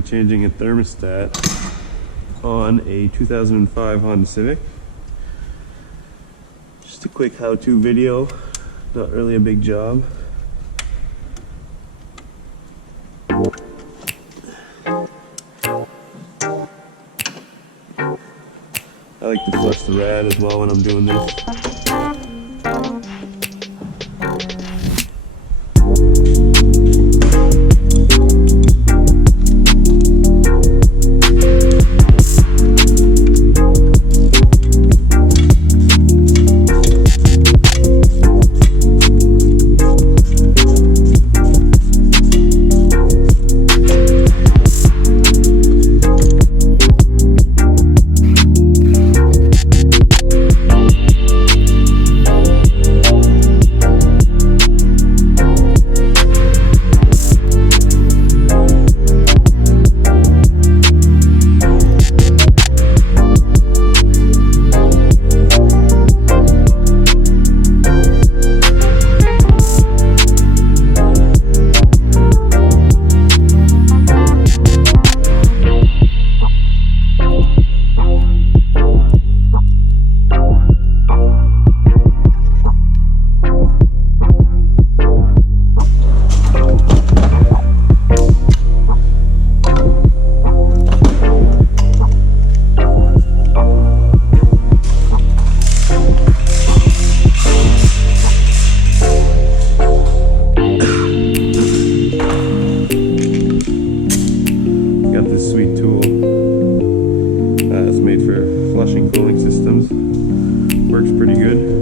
be changing a thermostat on a 2005 Honda Civic. Just a quick how-to video, not really a big job. I like to flush the rad as well when I'm doing this. It's made for flushing cooling systems. Works pretty good.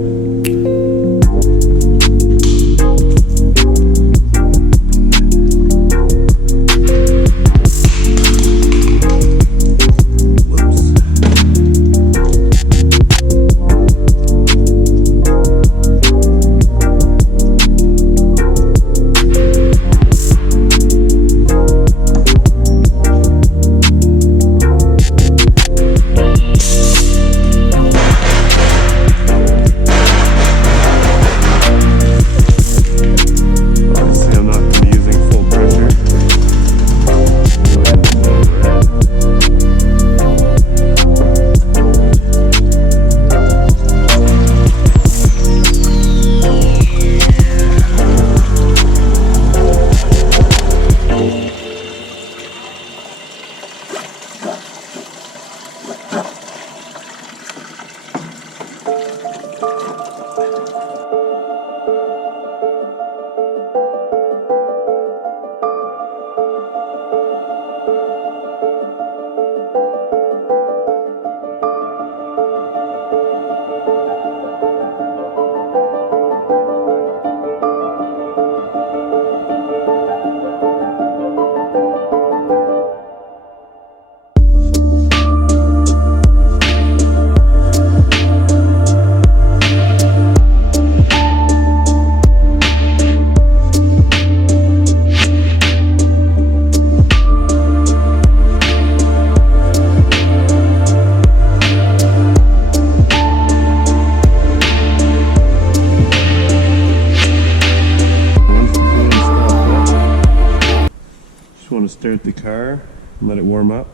Want to start the car and let it warm up.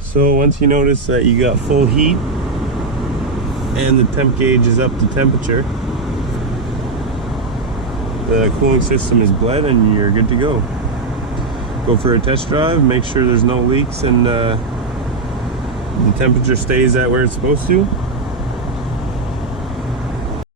So once you notice that you got full heat and the temp gauge is up to temperature, the cooling system is bled and you're good to go. Go for a test drive, make sure there's no leaks and the temperature stays at where it's supposed to.